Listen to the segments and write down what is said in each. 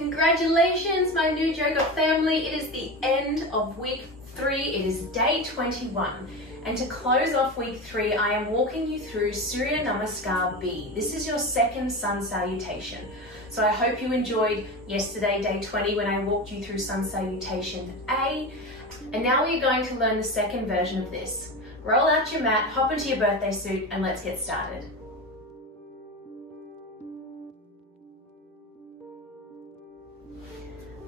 Congratulations, my new yoga family. It is the end of week 3. It is day 21. And to close off week 3, I am walking you through Surya Namaskar B. This is your second Sun Salutation. So I hope you enjoyed yesterday, day 20, when I walked you through Sun Salutation A. And now we are going to learn the second version of this. Roll out your mat, hop into your birthday suit, and let's get started.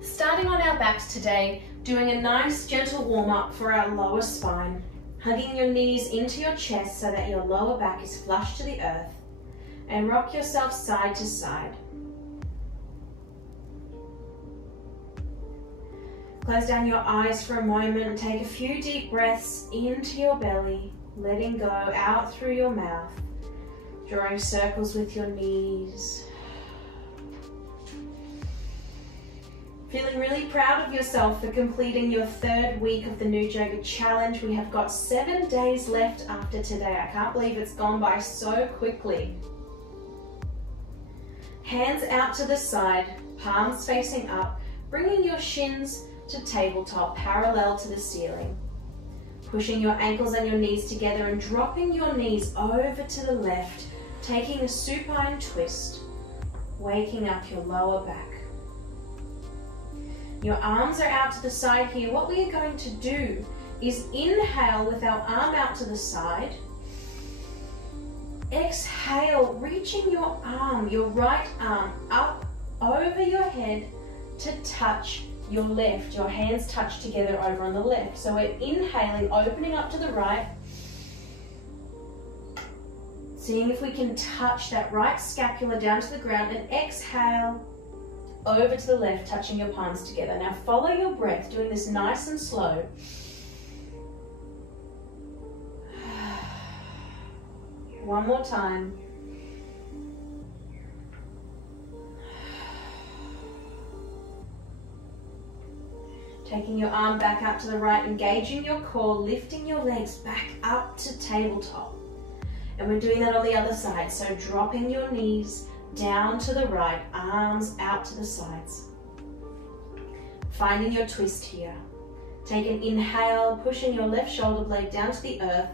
Starting on our backs today, doing a nice gentle warm-up for our lower spine, hugging your knees into your chest so that your lower back is flush to the earth, and rock yourself side to side. Close down your eyes for a moment and take a few deep breaths into your belly, letting go out through your mouth, drawing circles with your knees. Feeling really proud of yourself for completing your 3rd week of the New Yoga Challenge. We have got 7 days left after today. I can't believe it's gone by so quickly. Hands out to the side, palms facing up, bringing your shins to tabletop, parallel to the ceiling. Pushing your ankles and your knees together and dropping your knees over to the left, taking a supine twist, waking up your lower back. Your arms are out to the side here. What we are going to do is inhale with our arm out to the side. Exhale, reaching your arm, your right arm, up over your head to touch your left. Your hands touch together over on the left. So we're inhaling, opening up to the right. Seeing if we can touch that right scapula down to the ground, and exhale over to the left, touching your palms together. Now follow your breath, doing this nice and slow. One more time. Taking your arm back out to the right, engaging your core, lifting your legs back up to tabletop. And we're doing that on the other side. So dropping your knees down to the right, arms out to the sides. Finding your twist here. Take an inhale, pushing your left shoulder blade down to the earth.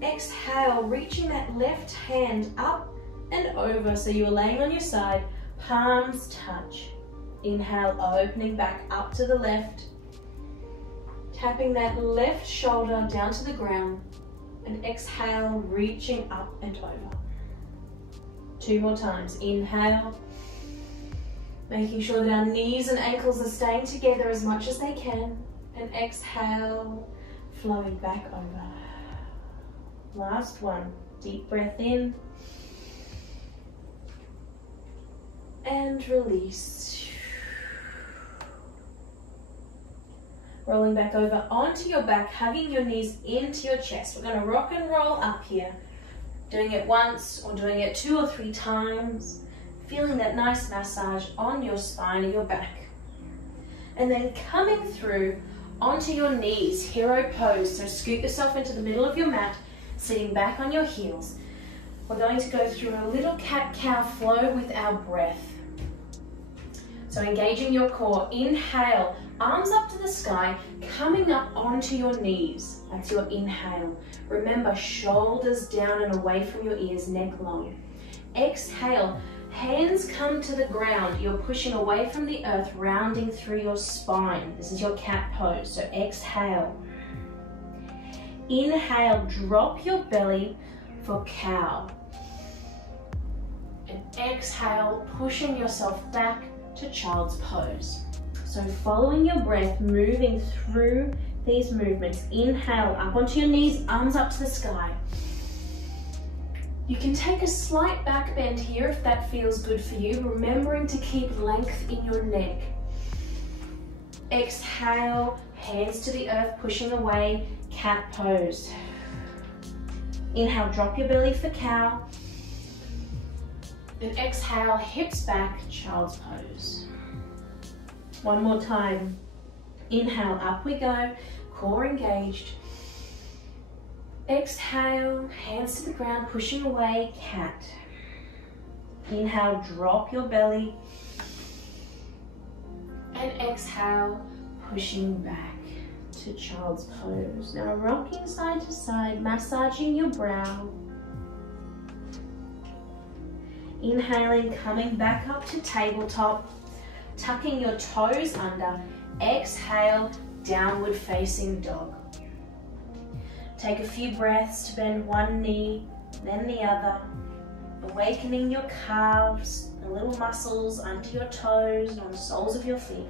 Exhale, reaching that left hand up and over so you are laying on your side, palms touch. Inhale, opening back up to the left. Tapping that left shoulder down to the ground. And exhale, reaching up and over. 2 more times. Inhale, making sure that our knees and ankles are staying together as much as they can. And exhale, flowing back over. Last one. Deep breath in. And release. Rolling back over onto your back, hugging your knees into your chest. We're going to rock and roll up here. Doing it once or doing it 2 or 3 times. Feeling that nice massage on your spine and your back. And then coming through onto your knees, hero pose. So scoop yourself into the middle of your mat, sitting back on your heels. We're going to go through a little cat-cow flow with our breath. So engaging your core, inhale, arms up to the sky, coming up onto your knees. That's your inhale. Remember, shoulders down and away from your ears, neck long. Exhale, hands come to the ground. You're pushing away from the earth, rounding through your spine. This is your cat pose, so exhale. Inhale, drop your belly for cow. And exhale, pushing yourself back to child's pose. So following your breath, moving through these movements. Inhale, up onto your knees, arms up to the sky. You can take a slight back bend here if that feels good for you, remembering to keep length in your neck. Exhale, hands to the earth, pushing away, cat pose. Inhale, drop your belly for cow. Then exhale, hips back, child's pose. One more time. Inhale, up we go, core engaged. Exhale, hands to the ground, pushing away, cat. Inhale, drop your belly. And exhale, pushing back to child's pose. Now rocking side to side, massaging your brow. Inhaling, coming back up to tabletop, tucking your toes under. Exhale, downward facing dog. Take a few breaths to bend one knee, then the other, awakening your calves, the little muscles under your toes and on the soles of your feet.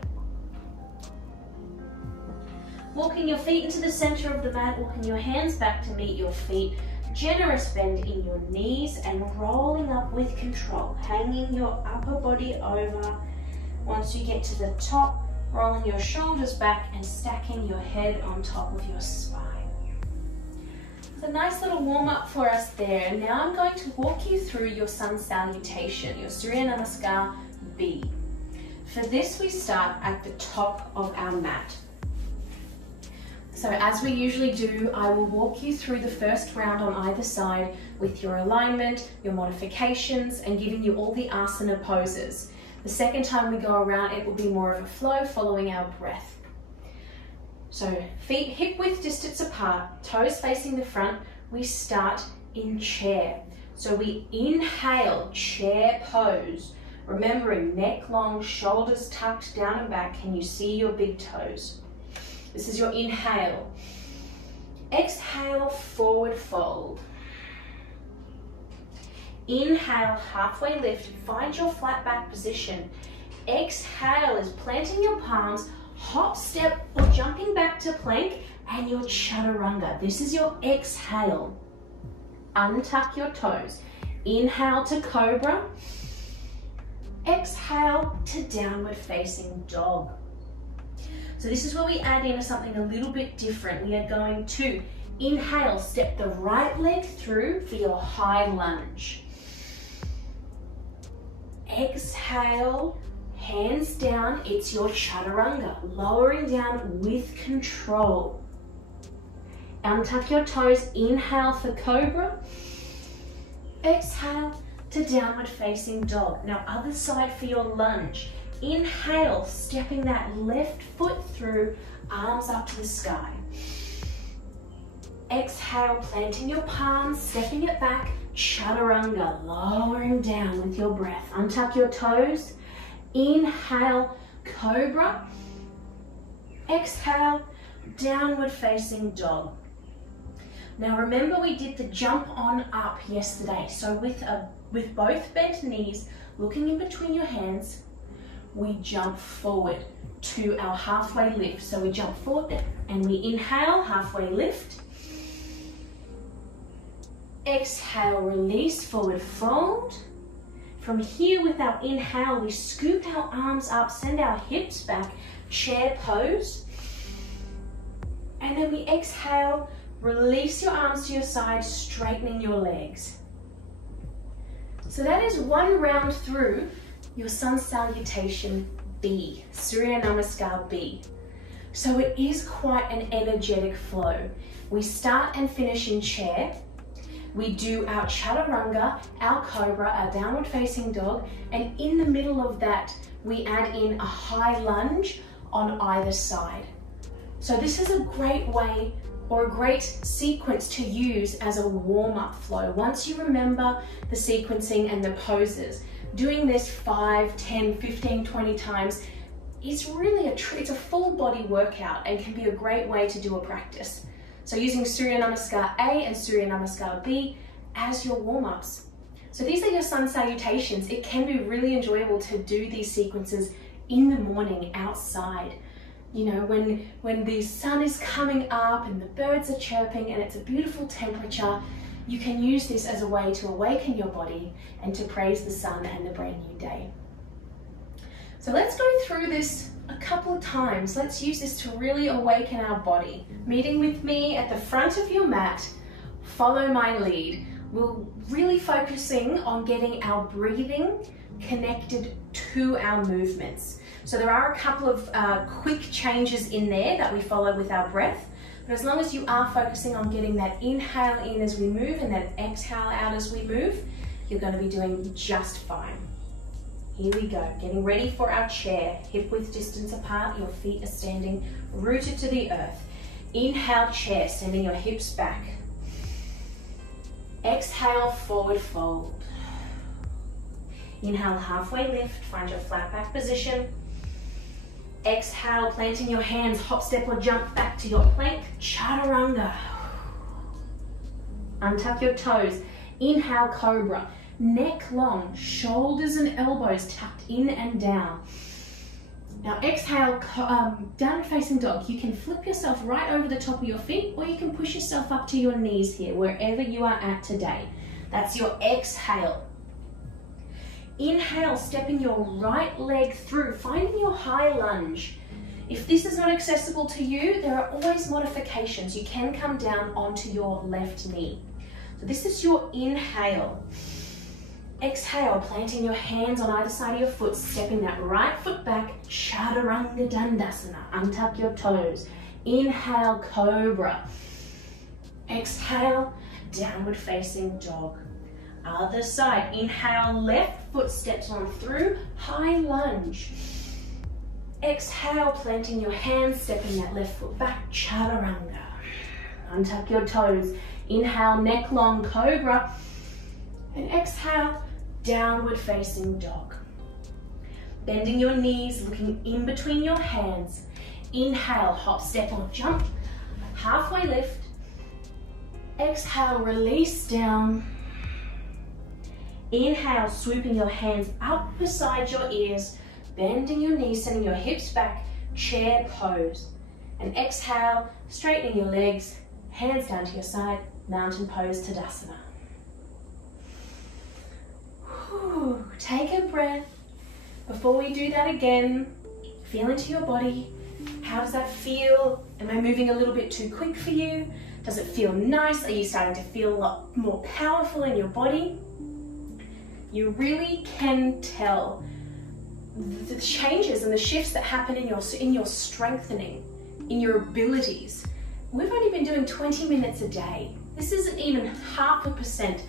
Walking your feet into the center of the mat, walking your hands back to meet your feet. Generous bend in your knees and rolling up with control, hanging your upper body over. Once you get to the top, rolling your shoulders back and stacking your head on top of your spine. It's a nice little warm up for us there. Now I'm going to walk you through your Sun Salutation, your Surya Namaskar B. For this, we start at the top of our mat. So as we usually do, I will walk you through the first round on either side with your alignment, your modifications, and giving you all the asana poses. The second time we go around, it will be more of a flow following our breath. So feet hip width distance apart, toes facing the front. We start in chair. So we inhale, chair pose. Remembering neck long, shoulders tucked down and back. Can you see your big toes? This is your inhale. Exhale, forward fold. Inhale, halfway lift. Find your flat back position. Exhale is planting your palms, hop, step, or jumping back to plank, and your chaturanga. This is your exhale. Untuck your toes. Inhale to cobra. Exhale to downward facing dog. So this is where we add in something a little bit different. We are going to inhale, step the right leg through for your high lunge. Exhale, hands down, it's your chaturanga, lowering down with control. Untuck your toes, inhale for cobra. Exhale to downward facing dog. Now other side for your lunge. Inhale, stepping that left foot through, arms up to the sky. Exhale, planting your palms, stepping it back, chaturanga, lowering down with your breath. Untuck your toes. Inhale, cobra. Exhale, downward facing dog. Now remember we did the jump on up yesterday. So with both bent knees, looking in between your hands, we jump forward to our halfway lift. So we jump forward and we inhale, halfway lift. Exhale, release, forward fold. From here with our inhale, we scoop our arms up, send our hips back, chair pose. And then we exhale, release your arms to your side, straightening your legs. So that is one round through your Sun Salutation B, Surya Namaskar B. So it is quite an energetic flow. We start and finish in chair. We do our chaturanga, our cobra, our downward facing dog, and in the middle of that, we add in a high lunge on either side. So this is a great way or a great sequence to use as a warm-up flow. Once you remember the sequencing and the poses, doing this 5, 10, 15, 20 times is really it's a full body workout and can be a great way to do a practice. So using Surya Namaskar A and Surya Namaskar B as your warm-ups. So these are your Sun Salutations. It can be really enjoyable to do these sequences in the morning outside. You know, when the sun is coming up and the birds are chirping and it's a beautiful temperature, you can use this as a way to awaken your body and to praise the sun and the brand new day. So let's go through this a couple of times. Let's use this to really awaken our body. Meeting with me at the front of your mat, follow my lead. We're really focusing on getting our breathing connected to our movements. So there are a couple of quick changes in there that we follow with our breath. But as long as you are focusing on getting that inhale in as we move and that exhale out as we move, you're going to be doing just fine. Here we go, getting ready for our chair. Hip width distance apart, your feet are standing rooted to the earth. Inhale, chair, sending your hips back. Exhale, forward fold. Inhale, halfway lift, find your flat back position. Exhale, planting your hands, hop, step or jump back to your plank, chaturanga. Untuck your toes. Inhale, cobra. Neck long, shoulders and elbows tucked in and down. Now exhale, downward facing dog. You can flip yourself right over the top of your feet, or you can push yourself up to your knees here, wherever you are at today. That's your exhale. Inhale, stepping your right leg through, finding your high lunge. If this is not accessible to you, there are always modifications. You can come down onto your left knee. So this is your inhale. Exhale, planting your hands on either side of your foot, stepping that right foot back, chaturanga dandasana. Untuck your toes. Inhale, cobra. Exhale, downward facing dog. Other side. Inhale, left foot steps on through, high lunge. Exhale, planting your hands, stepping that left foot back, chaturanga. Untuck your toes. Inhale, neck long, cobra. And exhale, downward facing dog. Bending your knees, looking in between your hands. Inhale, hop, step or jump. Halfway lift. Exhale, release down. Inhale, swooping your hands up beside your ears. Bending your knees, sending your hips back, chair pose. And exhale, straightening your legs, hands down to your side, mountain pose, Tadasana. Whew. Take a breath. Before we do that again, feel into your body. How does that feel? Am I moving a little bit too quick for you? Does it feel nice? Are you starting to feel a lot more powerful in your body? You really can tell the changes and the shifts that happen in your strengthening, in your abilities. We've only been doing 20 minutes a day. This isn't even 0.5%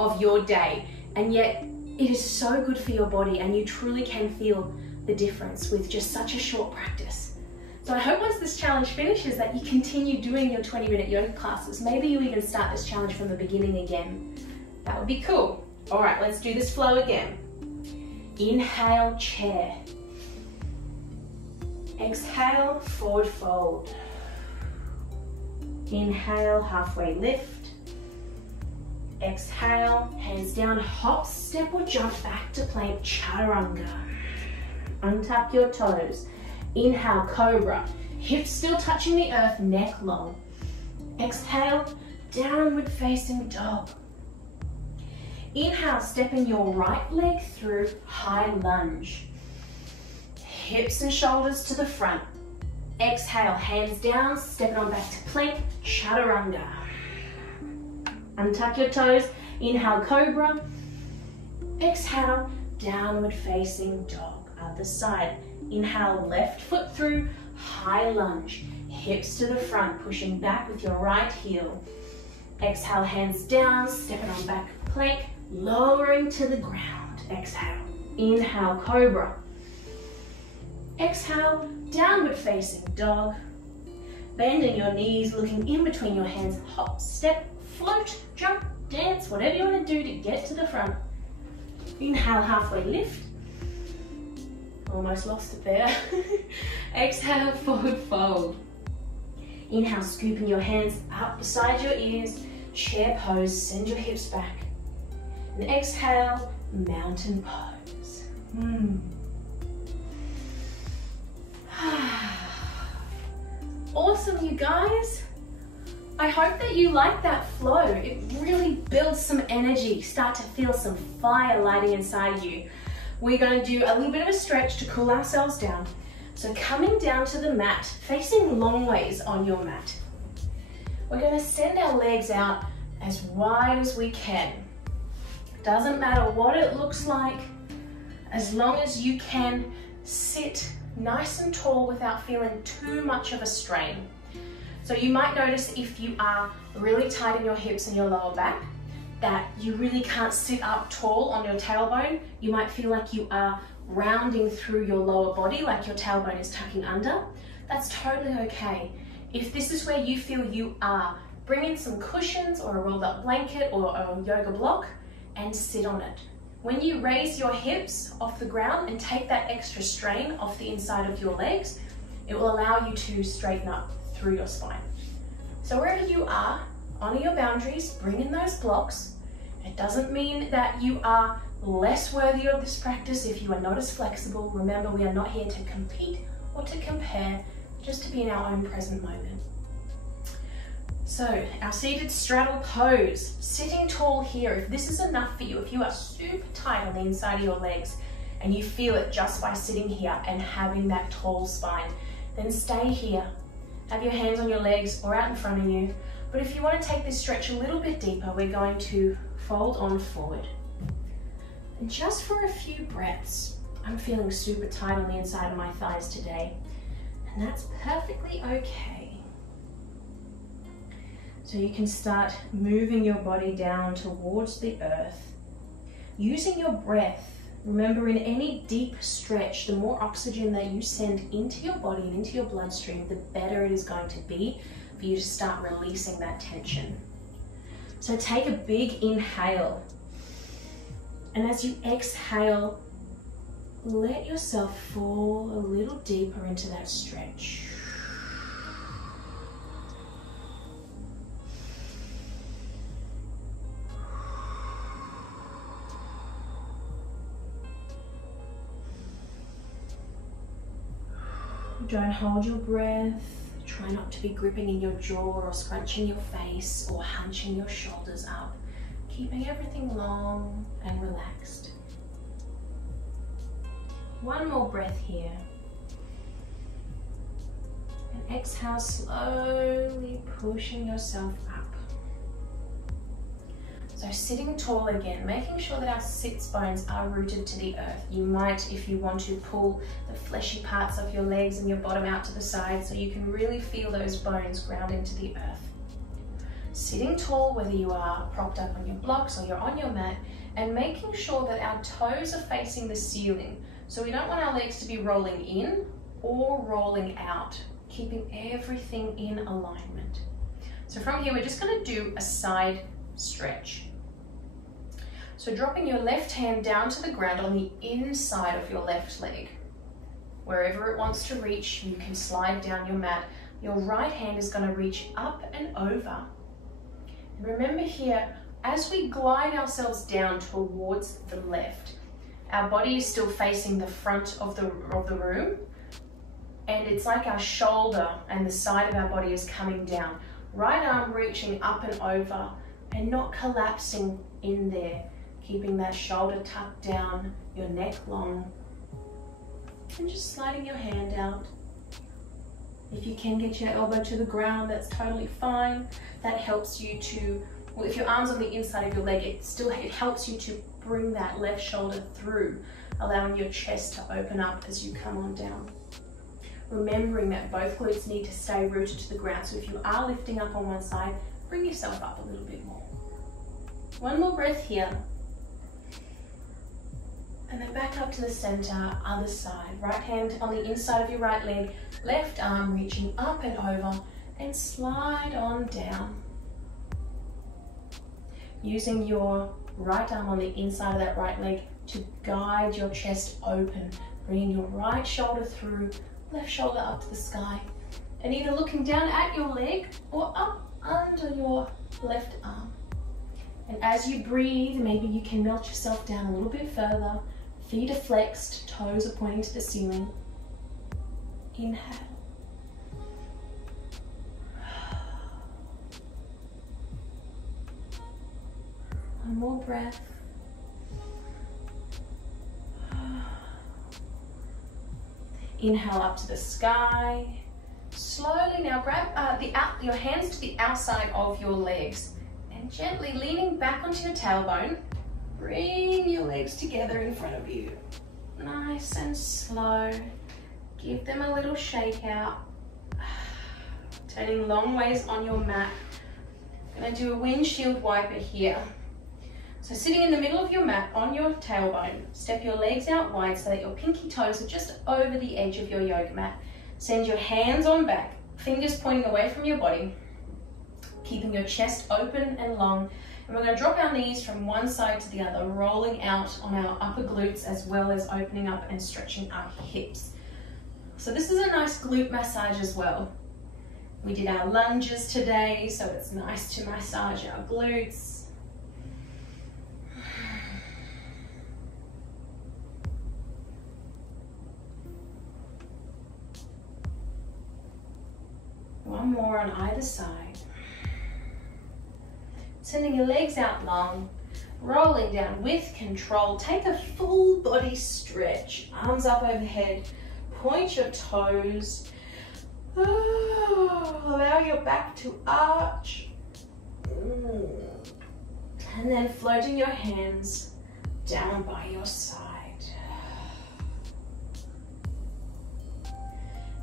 of your day, and yet it is so good for your body, and you truly can feel the difference with just such a short practice. So I hope once this challenge finishes that you continue doing your 20-minute yoga classes. Maybe you even start this challenge from the beginning again. That would be cool. All right, let's do this flow again. Inhale, chair. Exhale, forward fold. Inhale, halfway lift. Exhale, hands down, hop, step or jump back to plank, chaturanga. Untuck your toes. Inhale, cobra. Hips still touching the earth, neck long. Exhale, downward facing dog. Inhale, stepping your right leg through, high lunge. Hips and shoulders to the front. Exhale, hands down, stepping on back to plank, chaturanga. Untuck your toes. Inhale, cobra. Exhale, downward facing dog. Other side. Inhale, left foot through, high lunge. Hips to the front, pushing back with your right heel. Exhale, hands down, stepping on back plank, lowering to the ground. Exhale. Inhale, cobra. Exhale, downward facing dog. Bending your knees, looking in between your hands. Hop, step, float, jump, dance, whatever you want to do to get to the front. Inhale, halfway lift. Almost lost it there. Exhale, forward fold. Inhale, scooping your hands up beside your ears. Chair pose, send your hips back. And exhale, mountain pose. Awesome, you guys. I hope that you like that flow. It really builds some energy. Start to feel some fire lighting inside you. We're going to do a little bit of a stretch to cool ourselves down. So coming down to the mat, facing long ways on your mat. We're going to send our legs out as wide as we can. Doesn't matter what it looks like, as long as you can sit nice and tall without feeling too much of a strain. So you might notice if you are really tight in your hips and your lower back, that you really can't sit up tall on your tailbone. You might feel like you are rounding through your lower body, like your tailbone is tucking under. That's totally okay. If this is where you feel you are, bring in some cushions or a rolled up blanket or a yoga block and sit on it. When you raise your hips off the ground and take that extra strain off the inside of your legs, it will allow you to straighten up through your spine. So wherever you are, honor your boundaries, bring in those blocks. It doesn't mean that you are less worthy of this practice if you are not as flexible. Remember, we are not here to compete or to compare, just to be in our own present moment. So our seated straddle pose, sitting tall here. If this is enough for you, if you are super tight on the inside of your legs and you feel it just by sitting here and having that tall spine, then stay here. Have your hands on your legs or out in front of you. But if you want to take this stretch a little bit deeper, we're going to fold on forward. And just for a few breaths, I'm feeling super tight on the inside of my thighs today, and that's perfectly okay. So you can start moving your body down towards the earth, using your breath. Remember, in any deep stretch, the more oxygen that you send into your body and into your bloodstream, the better it is going to be for you to start releasing that tension. So take a big inhale. And as you exhale, let yourself fall a little deeper into that stretch. Don't hold your breath. Try not to be gripping in your jaw or scrunching your face or hunching your shoulders up. Keeping everything long and relaxed. One more breath here. And exhale, slowly pushing yourself up. So sitting tall again, making sure that our sits bones are rooted to the earth. You might, if you want to, pull the fleshy parts of your legs and your bottom out to the side so you can really feel those bones ground into the earth. Sitting tall, whether you are propped up on your blocks or you're on your mat, and making sure that our toes are facing the ceiling. So we don't want our legs to be rolling in or rolling out, keeping everything in alignment. So from here, we're just going to do a side stretch. So dropping your left hand down to the ground on the inside of your left leg. Wherever it wants to reach, you can slide down your mat. Your right hand is going to reach up and over. And remember here, as we glide ourselves down towards the left, our body is still facing the front of the room, and it's like our shoulder and the side of our body is coming down. Right arm reaching up and over and not collapsing in there, keeping that shoulder tucked down, your neck long, and just sliding your hand out. If you can get your elbow to the ground, that's totally fine. That helps you to, well, if your arm's on the inside of your leg, it helps you to bring that left shoulder through, allowing your chest to open up as you come on down. Remembering that both glutes need to stay rooted to the ground. So if you are lifting up on one side, bring yourself up a little bit more. One more breath here. And then back up to the center, other side. Right hand on the inside of your right leg, left arm reaching up and over, and slide on down. Using your right arm on the inside of that right leg to guide your chest open, bringing your right shoulder through, left shoulder up to the sky, and either looking down at your leg or up under your left arm. And as you breathe, maybe you can melt yourself down a little bit further. Feet are flexed, toes are pointing to the ceiling. Inhale. One more breath. Inhale up to the sky. Slowly now grab your hands to the outside of your legs and gently leaning back onto your tailbone, bring your legs together in front of you. Nice and slow. Give them a little shake out. Turning long ways on your mat. I'm going to do a windshield wiper here. So sitting in the middle of your mat on your tailbone, step your legs out wide so that your pinky toes are just over the edge of your yoga mat. Send your hands on back, fingers pointing away from your body, keeping your chest open and long. And we're going to drop our knees from one side to the other, rolling out on our upper glutes as well as opening up and stretching our hips. So this is a nice glute massage as well. We did our lunges today, so it's nice to massage our glutes. One more on either side. Sending your legs out long, rolling down with control. Take a full body stretch. Arms up overhead. Point your toes. Allow your back to arch. And then floating your hands down by your side.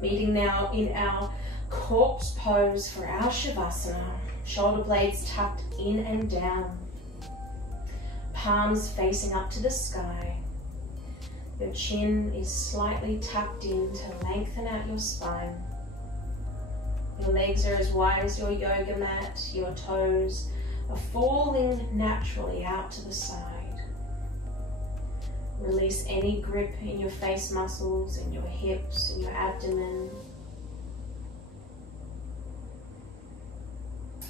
Meeting now in our corpse pose for our Shavasana. Shoulder blades tucked in and down. Palms facing up to the sky. Your chin is slightly tucked in to lengthen out your spine. Your legs are as wide as your yoga mat. Your toes are falling naturally out to the side. Release any grip in your face muscles, in your hips, in your abdomen.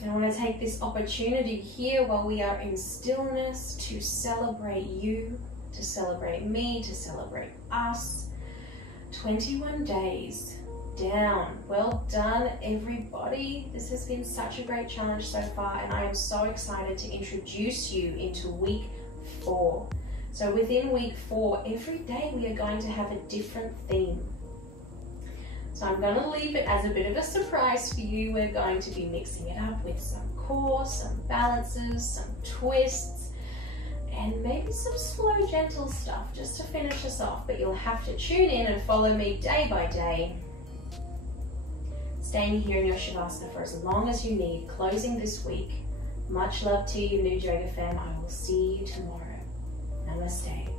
And I want to take this opportunity here while we are in stillness to celebrate you, to celebrate me, to celebrate us. 21 days down. Well done, everybody. This has been such a great challenge so far, and I am so excited to introduce you into week 4. So within week 4, every day we are going to have a different theme. So I'm going to leave it as a bit of a surprise for you. We're going to be mixing it up with some core, some balances, some twists, and maybe some slow, gentle stuff just to finish us off. But you'll have to tune in and follow me day by day. Staying here in your Shavasana for as long as you need, closing this week. Much love to you, New Yoga fam. I will see you tomorrow. Namaste.